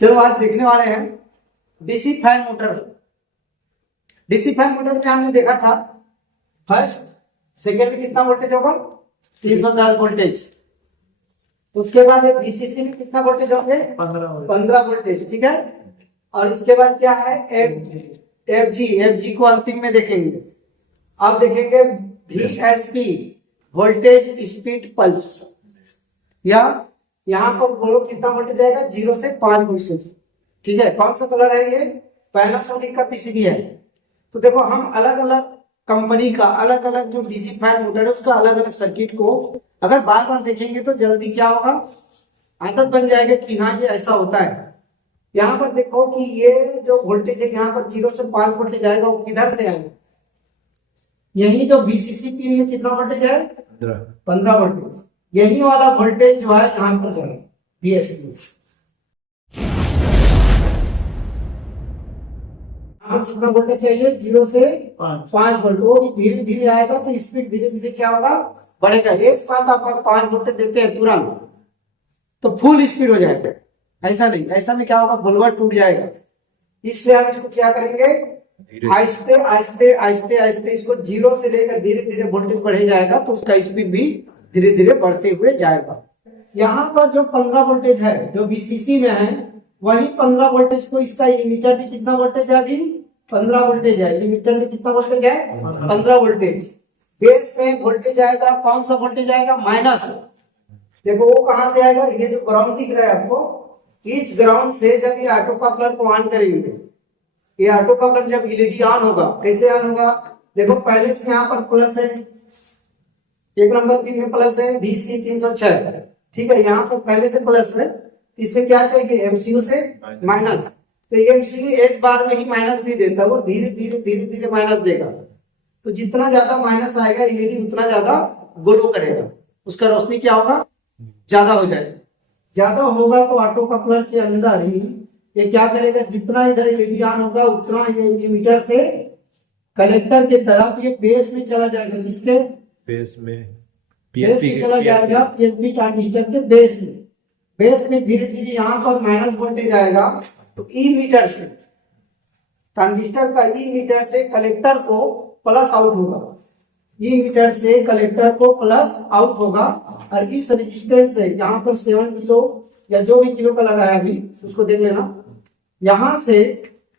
चलो आज देखने वाले हैं DC fan motor. DC fan motor में हमने देखा था फर्स्ट सेकेंड में कितना वोल्टेज होगा 310 वोल्टेज। उसके बाद एक डीसीसी में कितना वोल्टेज होंगे 15 वोल्टेज, ठीक है। और इसके बाद क्या है एफजी को अंतिम में देखेंगे। अब देखेंगे वीएसपी वोल्टेज स्पीड पल्स, या यहाँ पर बोलो कितना वोल्टेज आएगा 0 से 5 वोल्टेज, ठीक है। कौन सा कलर है ये पैनासोनिक का पीसीबी है। तो देखो हम अलग अलग कंपनी का अलग अलग जो डीसी फैन मोटर है उसका अलग अलग सर्किट को अगर बार बार देखेंगे तो जल्दी क्या होगा आदत बन जाएगा कि हाँ ये ऐसा होता है। यहाँ पर देखो कि ये जो वोल्टेज है यहाँ पर 0 से 5 वोल्टेज आएगा वो किधर से आएगा, यही जो बीसीसी पिन में कितना वोल्टेज है 15 वोल्टेज, यही वाला वोल्टेज जो है यहाँ पर जाएगा बीएसपी। कितना वोल्टेज चाहिए 0 से 5 वोल्ट, वो भी धीरे धीरे आएगा तो स्पीड धीरे धीरे क्या होगा बढ़ेगा। एक साथ आप 5 वोल्टेज देते हैं तुरंत तो फुल स्पीड हो जाएगा, ऐसा नहीं, ऐसा में क्या होगा बुलवर टूट जाएगा। इसलिए हम इसको क्या करेंगे आहिस्ते आहिस्ते आहिस्ते आहिस्ते इसको 0 से लेकर धीरे धीरे वोल्टेज बढ़े जाएगा तो उसका स्पीड भी धीरे धीरे बढ़ते हुए जाएगा। यहाँ पर जो 15 वोल्टेज है जो बीसीसी में है वही 15 वोल्टेज को इसका इमीटर में कितना वोल्टेज है अभी 15 वोल्टेज है, लिमिटर में कितना वोल्टेज है 15 वोल्टेज। बेस में वोल्टेज आएगा कौन सा वोल्टेज आएगा माइनस। देखो वो कहां से आएगा, ये जो ग्राउंड दिख रहा है आपको, इस ग्राउंड से जब ये ऑटो कपलर को ऑन करेंगे, ये ऑटो कपलर जब एलईडी ऑन होगा कैसे ऑन होगा, देखो पहले से यहाँ पर प्लस है, एक नंबर पिन में प्लस है VC 306, ठीक है। यहाँ पर पहले से प्लस है, इसमें क्या चाहिए एमसीयू से माइनस। तो एमसीयू एक बार में ही माइनस नहीं देता, वो धीरे धीरे माइनस देगा। तो जितना ज्यादा माइनस आएगा एलईडी उतना ज्यादा ग्लो करेगा, उसका रोशनी क्या होगा ज्यादा हो जाएगा। ज्यादा होगा तो ऑटो कपलर के अंदर ही ये क्या करेगा, जितना इधर एलईडी ऑन होगा उतना ये इमीटर से कलेक्टर के तरफ ये बेस में चला जाएगा, किसके बेस में चला जाएगा पीएसपी ट्रांजिस्टर के बेस में धीरे धीरे यहाँ पर माइनस वोल्टेज आएगा। तो ई मीटर से ट्रांजिस्टर का ई मीटर से कलेक्टर को प्लस आउट होगा, ई मीटर से कलेक्टर को प्लस आउट होगा। और इस रेजिस्टेंस से यहाँ पर 7 किलो या जो भी किलो का लगा है अभी उसको देख लेना, यहाँ से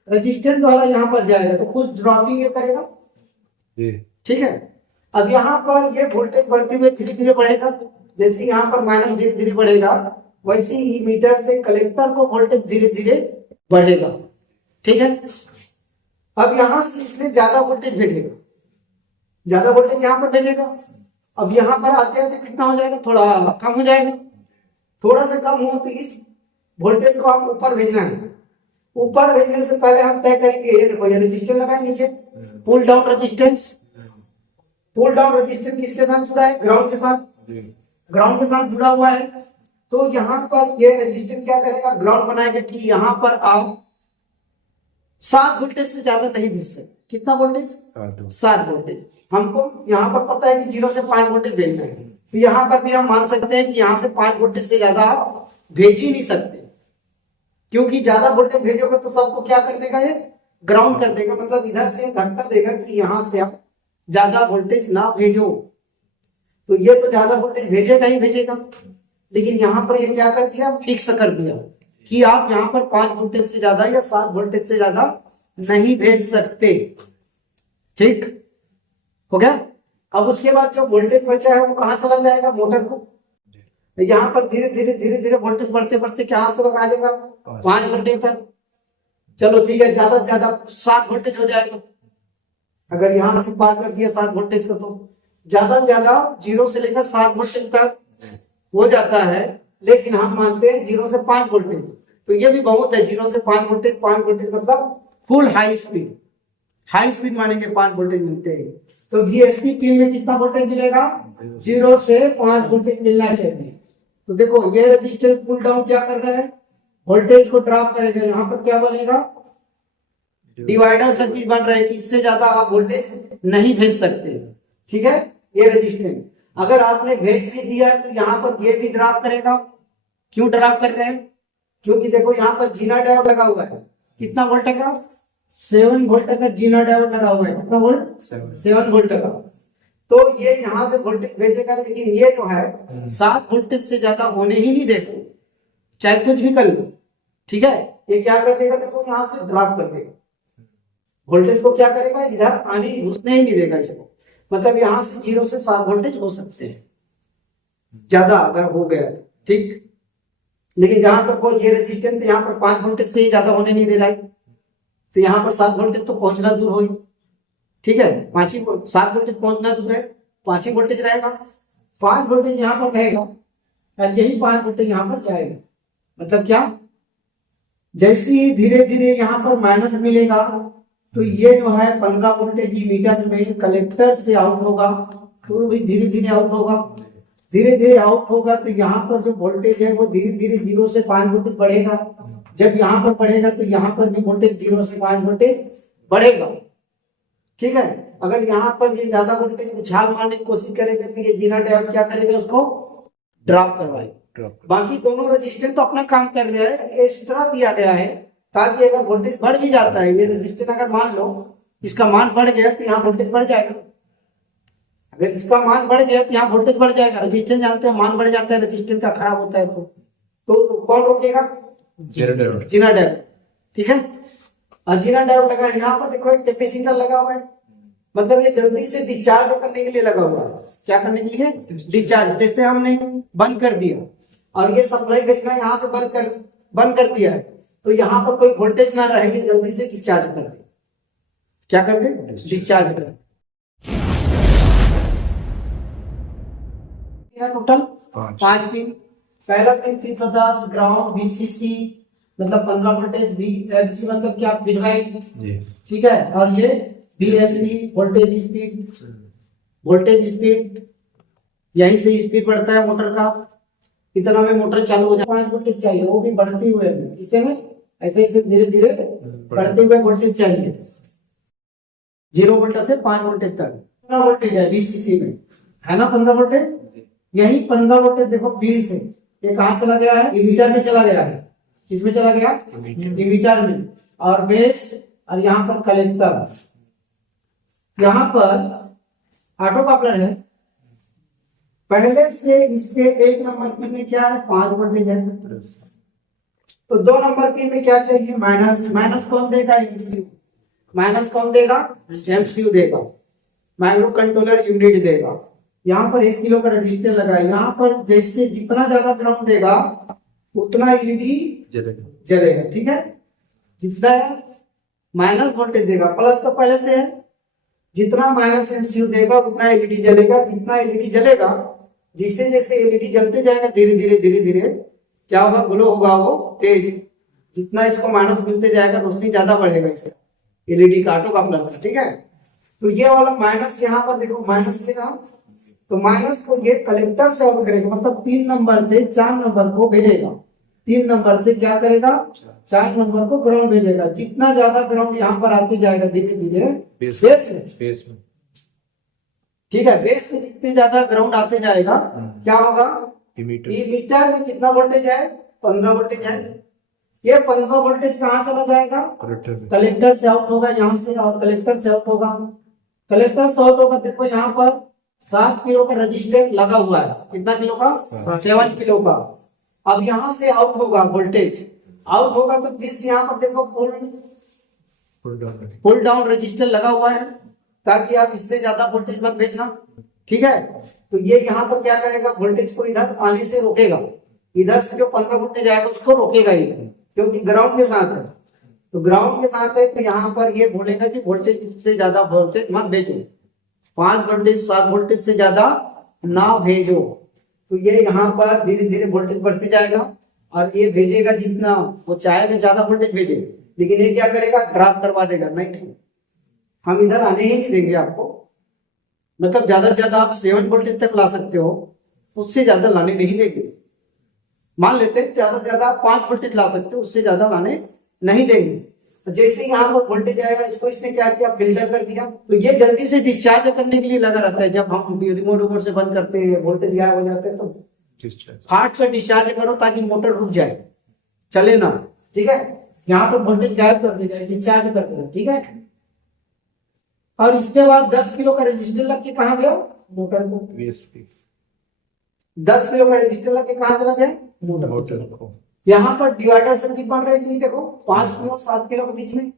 रेजिस्टेंस द्वारा यहाँ पर जाएगा तो कुछ ड्रॉपिंग ये करेगा, ठीक है। अब यहाँ पर ये वोल्टेज बढ़ते हुए धीरे धीरे बढ़ेगा, जैसे यहाँ पर माइनस धीरे धीरे बढ़ेगा वैसे ही मीटर से कलेक्टर को वोल्टेज धीरे धीरे बढ़ेगा, ठीक है। अब यहाँ से इसमें ज्यादा वोल्टेज भेजेगा, ज्यादा वोल्टेज यहाँ पर भेजेगा। अब यहाँ पर आते आते कितना हो जाएगा थोड़ा कम हो जाएगा, थोड़ा सा कम हुआ तो इस वोल्टेज को हम ऊपर भेजना है। ऊपर भेजने से पहले हम तय करेंगे, ये देखो ये रेजिस्टेंस लगा है नीचे, pull down resistance. Pull down resistance किसके साथ जुड़ा है ग्राउंड के साथ, ग्राउंड के साथ जुड़ा हुआ है। तो यहाँ पर ये रेजिस्टेंस क्या करेगा ग्राउंड बनाएगा कि यहाँ पर आप 7 वोल्टेज से ज्यादा नहीं भेज सकते। कितना वोल्टेज 7 वोल्टेज। हमको यहाँ पर पता है कि 0 से 5 वोल्टेज भेजना है, तो यहाँ पर भी हम मान सकते हैं कि यहाँ से 5 वोल्टेज से ज्यादा आप भेज ही नहीं सकते, क्योंकि ज्यादा वोल्टेज भेजोगे तो सबको क्या कर देगा ये ग्राउंड कर देगा, मतलब इधर से धक्का देगा कि यहाँ से आप ज्यादा वोल्टेज ना भेजो। तो ये तो ज्यादा वोल्टेज भेजेगा ही भेजेगा, लेकिन यहाँ पर ये क्या कर दिया फिक्स कर दिया कि आप यहाँ पर 5 वोल्टेज से ज्यादा या 7 वोल्टेज से ज्यादा नहीं भेज सकते, ठीक हो गया। अब उसके बाद जो वोल्टेज बचा है वो कहाँ चला जाएगा मोटर को, यहाँ पर धीरे धीरे वोल्टेज बढ़ते बढ़ते क्या चला आ जाएगा 5 वोल्टेज तक। चलो ठीक है, ज्यादा से ज्यादा 7 वोल्टेज हो जाएगा। अगर यहाँ से पार कर दिया 7 वोल्टेज को तो ज्यादा से ज्यादा 0 से लेकर 7 वोल्टेज तक हो जाता है, लेकिन हम मानते हैं 0 से 5 वोल्टेज, तो ये भी बहुत है। 0 से 5 वोल्टेज, 5 वोल्टेज मतलब फुल हाई स्पीड मानेंगे 5 वोल्टेज मिलते हैं। तो वीएसपी पिन में कितना वोल्टेज मिलेगा 0 से 5 वोल्टेज मिलना चाहिए। तो देखो ये रजिस्टर पुल डाउन क्या कर रहा है वोल्टेज को ड्रॉप करेगा, यहाँ पर क्या बनेगा डिवाइडर सर्किट बन रहा है कि इससे ज्यादा आप वोल्टेज नहीं भेज सकते, ठीक है। ये रजिस्टेंस अगर आपने भेज भी दिया तो यहाँ पर ये भी ड्रॉप करेगा। क्यों ड्रॉप कर रहे हैं क्योंकि देखो यहाँ पर जीना डायोड लगा हुआ है, कितना वोल्ट का, 7 वोल्ट का जीना डायोड लगा हुआ है, कितना वोल्ट, 7 वोल्ट का। तो ये यहाँ से वोल्टेज भेजेगा, लेकिन ये जो है 7 वोल्टेज से ज्यादा होने ही नहीं देगा, चाहे कुछ भी कर लो, ठीक है। ये क्या कर देगा, देखो यहाँ से ड्रॉप कर देगा, वोल्टेज को क्या करेगा, इधर आने घुसने ही नहीं देगा इसको। मतलब यहाँ से 0 से 7 वोल्टेज हो सकते हैं ज्यादा अगर हो गया, ठीक। लेकिन जहां तक वो ये रेजिस्टेंस यहाँ पर 5 वोल्टेज से ही ज्यादा होने नहीं दे रहा है, तो यहाँ पर 7 वोल्टेज तो पहुंचना दूर हो, ठीक है। 7 वोल्टेज पहुंचना दूर है, 5 ही वोल्टेज रहेगा, 5 वोल्टेज यहाँ पर रहेगा और यही 5 वोल्टेज यहाँ पर जाएगा। मतलब क्या, जैसे ही धीरे धीरे यहाँ पर माइनस मिलेगा, तो ये जो है 15 वोल्टेज मीटर में कलेक्टर से आउट होगा, तो भी धीरे धीरे आउट होगा, धीरे धीरे आउट होगा। तो यहाँ पर जो वोल्टेज है वो धीरे धीरे 0 से 5 वोल्टेज बढ़ेगा। जब यहाँ पर बढ़ेगा तो यहाँ पर भी वोल्टेज 0 से 5 वोल्टेज बढ़ेगा, ठीक है। अगर यहाँ पर ये ज्यादा वोल्टेज उछाल मारने की कोशिश करेगा तो ये जीना डायोड क्या करेगा, उसको ड्रॉप करवाएगा। बाकी दोनों रेजिस्टेंस तो अपना काम कर रहा है, एक्स्ट्रा दिया गया है ताकि अगर वोल्टेज बढ़ भी जाता है, ये रेजिस्टेंस अगर मान लो इसका मान बढ़ गया तो यहाँ वोल्टेज बढ़ जाएगा, अगर इसका मान बढ़ गया तो यहाँ वोल्टेज बढ़ जाएगा। रेजिस्टेंस जानते हैं मान बढ़ जाता है, रेजिस्टेंस का खराब होता है, तो कौन रोकेगा, जीना डायोड, ठीक है। और जीना डायोड लगा है, यहाँ पर देखो एक कैपेसिटर लगा हुआ है, मतलब ये जल्दी से डिस्चार्ज करने के लिए लगा हुआ है। क्या करने के लिए, डिस्चार्ज। जैसे हमने बंद कर दिया और ये सप्लाई भेजना यहाँ से बंद कर दिया है, तो यहाँ पर कोई वोल्टेज ना रहे, ये जल्दी से डिस्चार्ज कर दे। क्या कर दे, डिस्चार्ज कर। Total 5 pin. पहला पिन 310 ग्राउंड VCC मतलब 15 वोल्टेज, VFC मतलब क्या, फीडबैक, ठीक है। और ये VSD वोल्टेज स्पीड, यहीं से स्पीड बढ़ता है मोटर का, इतना में मोटर चालू हो जाए। 5 वोल्टेज चाहिए, वो भी बढ़ते हुए, इसे में ऐसे ऐसे धीरे धीरे बढ़ते हुए वोल्टेज चाहिए, 0 वोल्टेज से 5 वोल्टेज तक। 15 वोल्टेज है VCC में, है ना 15 वोल्टेज। यही 15 वोल्टेज देखो फिर से ये कहाँ चला गया है, इमीटर में चला गया है, किसमें चला गया, इमीटर में। और बेस, और यहाँ पर कलेक्टर, यहाँ पर ऑटो कपलर है। पहले से इसके 1 नंबर पिन में क्या है, 5 वोल्टेज है, तो 2 नंबर पिन में क्या चाहिए, माइनस कौन देगा, MCU, माइनस कौन देगा, MCU देगा, माइक्रो कंट्रोलर यूनिट देगा। यहाँ पर 1 किलो का रजिस्टर लगा है, यहाँ पर जैसे जितना ज्यादा ग्राउंड देगा उतना एलईडी जलेगा, ठीक है। जितना माइनस वोल्टेज देगा, प्लस तो पहले से है, जितना माइनस MCU देगा उतना एलईडी जलेगा। जितना एलईडी जलेगा, जैसे जैसे एलईडी जलते जाएगा धीरे धीरे क्या होगा, ग्लो होगा वो तेज। जितना इसको माइनस मिलते जाएगा रोशनी ज्यादा बढ़ेगा इसका, एलईडी का, ऑटो कपलर का, ठीक है। तो ये वाला माइनस, यहाँ पर देखो माइनस लिखा, तो माइनस को ये कलेक्टर से आउट करेगा, मतलब 3 नंबर से 4 नंबर को भेजेगा। 3 नंबर से क्या करेगा, 4 नंबर को ग्राउंड भेजेगा। जितना ज्यादा ग्राउंड यहाँ पर आते जाएगा धीरे धीरे बेस में, ठीक है। बेस में जितने ज्यादा ग्राउंड आते जाएगा क्या होगा, मीटर में कितना वोल्टेज है, 15 वोल्टेज है। ये 15 वोल्टेज कहाँ चला जाएगा, कलेक्टर से आउट होगा यहाँ से, और कलेक्टर से आउट होगा, कलेक्टर से आउट होगा। देखो यहाँ पर 7 किलो का रजिस्टेंस लगा हुआ है, कितना किलो का, 7 किलो का। अब यहाँ से आउट होगा, वोल्टेज आउट होगा, तो फिर से यहाँ पर देखो पुल डाउन रजिस्टर लगा हुआ है, ताकि आप इससे ज्यादा वोल्टेज मत भेजना, ठीक है। तो ये यहाँ पर क्या करेगा, वोल्टेज को इधर आने से रोकेगा, इधर से जो 15 वोल्टेज आएगा उसको रोकेगा ही, क्योंकि ग्राउंड के साथ है। तो ग्राउंड के साथ है तो यहाँ पर ये बोलेगा कि वोल्टेज से ज्यादा वोल्टेज मत भेजो, 5 वोल्टेज 7 वोल्टेज से ज्यादा ना भेजो। तो ये यहाँ पर धीरे धीरे वोल्टेज बढ़ते जाएगा, और ये भेजेगा जितना वो चाहेगा ज्यादा वोल्टेज भेजे, लेकिन ये क्या करेगा, ड्रॉप करवा देगा। नहीं, हम इधर आने ही नहीं देंगे आपको, मतलब ज्यादा से ज्यादा आप 7 वोल्टेज तक ला सकते हो, उससे ज्यादा लाने नहीं देंगे। मान लेते हैं ज्यादा से ज्यादा 5 वोल्टेज ला सकते हो, उससे ज्यादा लाने नहीं देंगे। तो जैसे ही यहाँ पर वोल्टेज आएगा, इसको इसने क्या किया, फिल्टर कर दिया। तो ये जल्दी से डिस्चार्ज करने के लिए लगा रहता है। जब हम रिमोट से बंद करते हैं, वोल्टेज गायब हो जाते हैं, तो फास्ट से डिस्चार्ज करो ताकि मोटर रुक जाए, चले ना, ठीक है। यहाँ पर वोल्टेज गायब कर देगा, डिस्चार्ज कर देगा, ठीक है। और इसके बाद 10 किलो का रेजिस्टर लग के कहा गया मोटर को, 10 किलो का रेजिस्टर लग के कहा चला गया मोटर को। यहाँ पर डिवाइडर सर्किट बन रहा है कि नहीं, देखो 5 किलो 7 किलो के बीच में।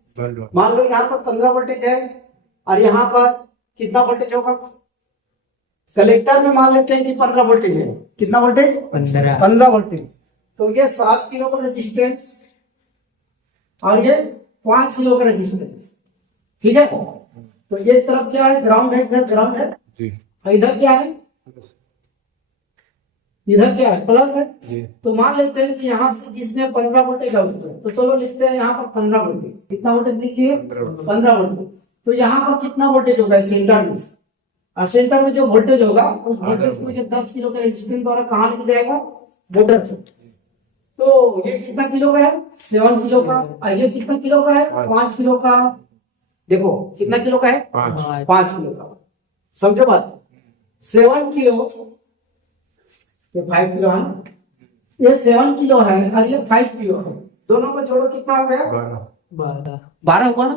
मान लो यहाँ पर 15 वोल्टेज है और यहाँ पर कितना वोल्टेज होगा, कलेक्टर में मान लेते हैं कि 15 वोल्टेज है। कितना वोल्टेज, 15 वोल्टेज। तो ये 7 किलो का रेजिस्टेंस और ये 5 किलो का रेजिस्टेंस, ठीक है। तो ये तरफ क्या है, ग्राउंड है, इधर ग्राउंड है जी। इधर क्या है, इधर क्या है, प्लस है जी। तो मान लेते हैं कि यहाँ से इसमें 15 वोल्टेज आउटपुट है, तो चलो लिखते हैं यहाँ पर 15 वोल्टेज। कितना वोल्टेज लिखिए, 15 वोल्टेज। तो यहाँ पर कितना वोल्टेज होगा सेंटर में, और सेंटर में जो वोल्टेज होगा उस वोल्टेज को जो 10 किलो के रेजिस्टेंस द्वारा कहाँ लिख जाएगा, मोटर पे। तो ये कितना किलो का है, 7 किलो का। और ये कितना किलो का है, 5 किलो का। देखो कितना किलो का है, 5 किलो का। समझो बात, 7 किलो, ये 5 किलो है, ये 7 किलो है और ये 5 किलो है। दोनों को जोड़ो कितना हो गया, 12 हुआ ना,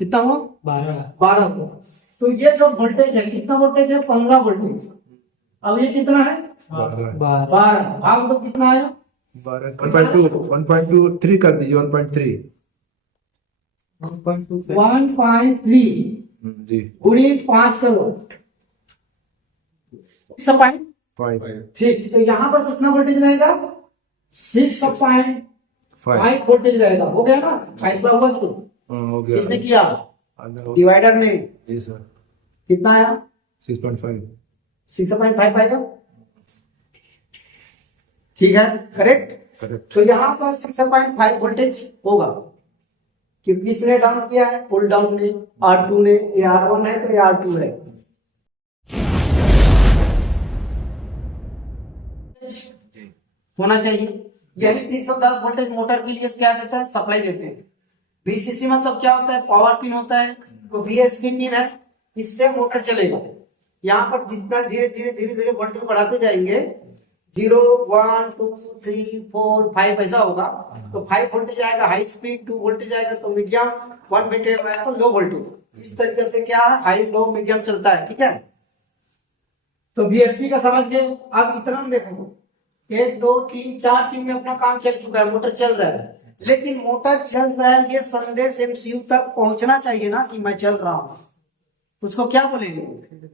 कितना हुआ, 12 हुआ। तो ये जो वोल्टेज है, कितना वोल्टेज है, 15 वोल्टेज। अब ये कितना है, 12 भाग दो, कितना आया, 1.3 कर दीजिए, 1.3 जी गुणी 5 करो, 6.5। ठीक, तो यहाँ पर कितना वोल्टेज रहेगा, 6.5 वोल्टेज रहेगा। हो गया ना, फैसला हुआ तो हो गया। किसने किया, डिवाइडर ने। जी सर। कितना आया, 6.5 आएगा, ठीक है, करेक्ट। तो यहाँ पर 6.5 वोल्टेज होगा, क्योंकि किसने डाउन किया है, पुल डाउन ने, R2 ने। ये R1 है तो ये R2 है। होना चाहिए, यही 310 वोल्टेज मोटर के लिए क्या देता है, सप्लाई देते हैं। VCC मतलब क्या होता है, पावर पिन होता है। तो VS पिन है, इससे मोटर चलेगा। यहाँ पर जितना धीरे धीरे वोल्टेज बढ़ाते जाएंगे, 0 1 2 3 4 5 ऐसा होगा। तो 5 वोल्टेज आएगा हाई स्पीड, 2 वोल्टेज आएगा तो मीडियम, 1 वोल्टेज आएगा तो लो वोल्टेज। इस तरीके से क्या है, हाई लो मीडियम चलता है, ठीक है। तो VSP का समझ गए। अब इतना देखो, 1 2 3 4 टीम में अपना काम चल चुका है, मोटर चल रहा है। लेकिन मोटर चल रहा है, ये संदेश MCU तक पहुंचना चाहिए ना कि मैं चल रहा हूं। उसको क्या बोलेंगे,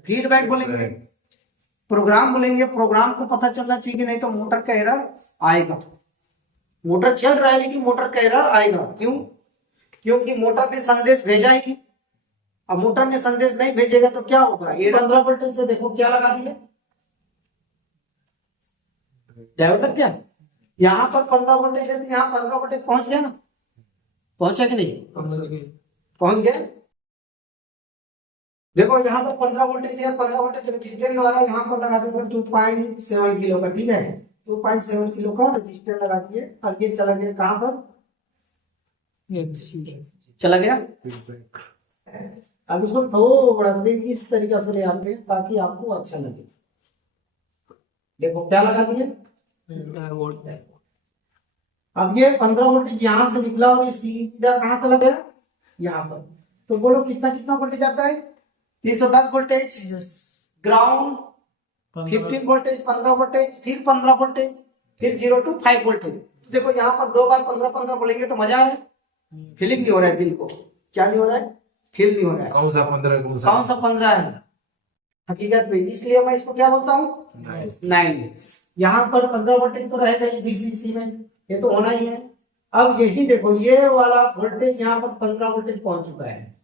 फीडबैक बोलेंगे, प्रोग्राम बोलेंगे। प्रोग्राम को पता चलना चाहिए, नहीं तो मोटर का एरर आएगा। मोटर चल रहा है लेकिन मोटर का एरर आएगा। क्यों, क्योंकि मोटर ने संदेश भेजा ही। अब मोटर ने संदेश नहीं भेजेगा तो क्या होगा, ये 15 वोल्टेज से देखो क्या लगा दिया, डायोडर। क्या यहाँ पर 15 वोल्टेज है तो यहाँ 15 वोल्टेज पहुंच गया ना, पहुंचा कि नहीं, पहुंच गया। देखो यहाँ पर 15 वोल्टेज है, 15 वोल्टेज रजिस्टर द्वारा यहाँ पर लगा देते हैं 2.7 किलो का, ठीक है। 2.7 किलो का रजिस्टर लगा दिए और ये चला गया कहाँ पर, चला गया। अब इसको थोड़ा इस तरीके से ले आते हैं ताकि आपको अच्छा लगे। देखो क्या लगा दिए, अब ये 15 वोल्टेज यहाँ से निकला और ये सीधा कहाँ चला गया, यहाँ पर। तो बोलो कितना कितना वोल्टेज आता है, 310 वोल्टेज ग्राउंड, 15 वोल्टेज, 15 वोल्टेज, फिर 15 वोल्टेज, फिर 0 to 5 वोल्टेज। तो देखो यहाँ पर 2 बार 15-15 बोलेंगे तो मजा आ रहा है, फीलिंग नहीं हो रहा है दिल को। क्या नहीं हो रहा है, फील नहीं हो रहा है। कौन सा 15 है हकीकत में, इसलिए मैं इसको क्या बोलता हूँ, 9। यहाँ पर 15 वोल्टेज तो रहेगा ही VCC में, ये तो होना ही है। अब यही देखो, ये वाला वोल्टेज यहाँ पर 15 वोल्टेज पहुंच चुका है,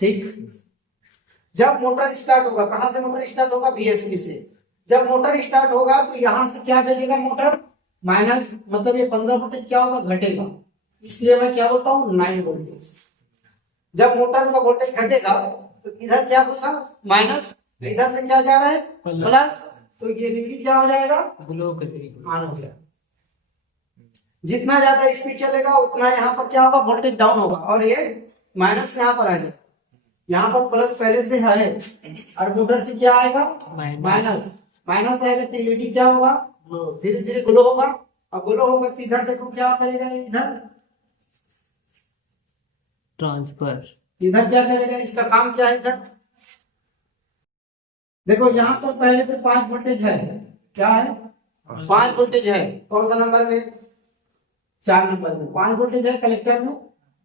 ठीक। जब मोटर स्टार्ट होगा, कहां से मोटर स्टार्ट होगा, VSP से। जब मोटर स्टार्ट होगा तो यहां से क्या भेजेगा मोटर, माइनस, मतलब ये 15 वोल्टेज क्या होगा, घटेगा। इसलिए मैं क्या बोलता हूँ, 9 वोल्टेज। जब मोटर का वोल्टेज घटेगा तो इधर क्या घुसा, माइनस, इधर से क्या जा रहा है, प्लस। तो ये रीडिंग क्या हो जाएगा, ऑन हो गया। जितना ज्यादा स्पीड चलेगा उतना यहाँ पर क्या होगा, वोल्टेज डाउन होगा और ये माइनस यहाँ पर आ जाए। यहाँ पर प्लस पहले से है और मोटर से क्या आएगा, माइनस। माइनस आएगा तो एलईडी क्या होगा, धीरे धीरे ग्लो होगा अब बोलो होगा तो इधर देखो क्या करेगा, इधर ट्रांसफर। इधर क्या करेगा, इसका काम क्या है इधर। देखो यहाँ पर पहले से 5 वोल्टेज है, क्या है 5 वोल्टेज है, कौन सा नंबर में 4 नंबर में 5 वोल्टेज है कलेक्टर में,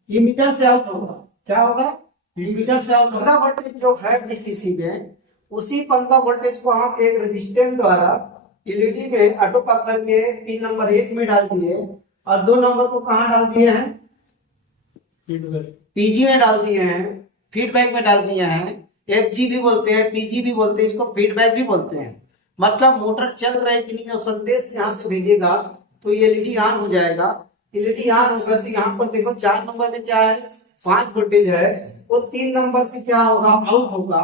इमीटर से आउट होगा, क्या होगा इमीटर से आउट होगा। 15 वोल्टेज जो है डीसीसी में, उसी 15 वोल्टेज को हम एक रेजिस्टेंस द्वारा एलईडी में ऑटो कपलर के पिन नंबर 1 में डाल दिए और 2 नंबर को कहाँ डाल दिए हैं, पीजी में डाल दिए हैं, फीडबैक में डाल दिए हैं। एफजी भी बोलते हैं, पीजी भी बोलते हैं, इसको फीडबैक भी बोलते हैं। मतलब मोटर चल रहा है कि नहीं, जो संदेश यहाँ से भेजेगा तो एलईडी ऑन हो जाएगा। एलईडी ऑन होकर तो यहाँ पर देखो 4 नंबर में क्या है 5 वोल्टेज है, वो 3 नंबर से क्या होगा आउट होगा।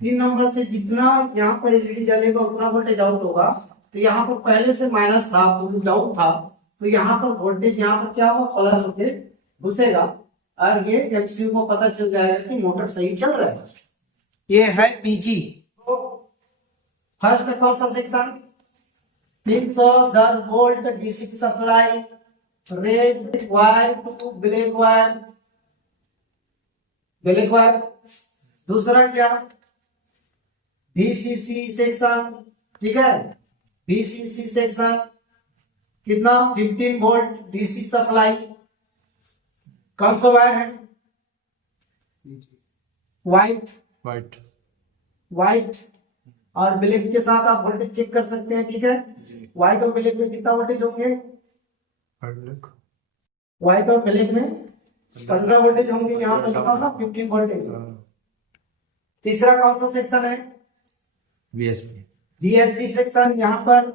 3 नंबर से जितना यहाँ पर एलईडी जलेगा उतना वोल्टेज आउट होगा। तो यहाँ पर पहले से माइनस था, डाउन था, तो यहाँ पर वोल्टेज यहाँ पर क्या होगा प्लस होके घुसेगा और ये एमसीयू को पता चल जाएगा कि मोटर सही चल रहा है। ये है पीजी। तो फर्स्ट कौन सा section 310 volt DC supply, red wire to black wire, black wire. दूसरा क्या VCC सेक्शन, ठीक है VCC सेक्शन कितना 15 वोल्ट डीसी सप्लाई। कौन सा वायर है व्हाइट, White. व्हाइट और ब्लैक के साथ आप वोल्टेज चेक कर सकते हैं, ठीक है। व्हाइट और ब्लैक में कितना वोल्टेज होंगे, Look. व्हाइट और ब्लैक में 15 वोल्टेज होंगे, यहाँ पर लिखा होगा 15 वोल्टेज। तीसरा कौन सा सेक्शन है VSP. DSP सेक्शन, यहाँ पर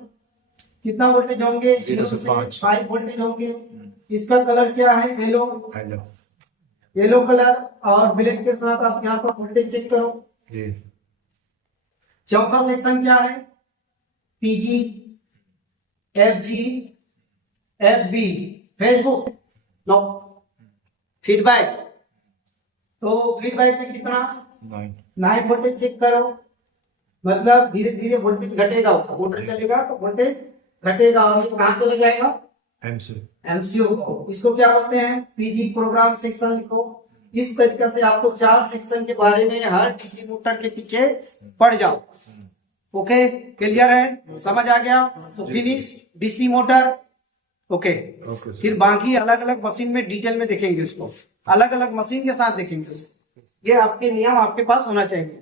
कितना वोल्टेज होंगे 0 से 5 वोल्टेज होंगे। इसका कलर क्या है येलो, Hello. येलो कलर और ब्लैक के साथ आप यहाँ पर वोल्टेज चेक करो। Yeah. चौथा सेक्शन क्या है PG, FG, FB, Facebook, no feedback. तो फीडबैक में कितना 9. 9 वोल्टेज चेक करो। मतलब धीरे धीरे वोल्टेज घटेगा, मोटर चलेगा तो वोल्टेज घटेगा और ये कहाँ चले जाएगा MC. एमसीयू को। इसको क्या बोलते हैं पीजी प्रोग्राम सेक्शन लिखो। इस तरीके से आपको 4 सेक्शन के बारे में हर डीसी मोटर के पीछे पढ़ जाओ। ओके क्लियर है, समझ आ गया। तो finish DC motor. Okay Okay, sir. फिर बाकी अलग अलग मशीन में डिटेल में देखेंगे उसको, अलग अलग मशीन के साथ देखेंगे उसको। ये आपके नियम आपके पास होना चाहिए।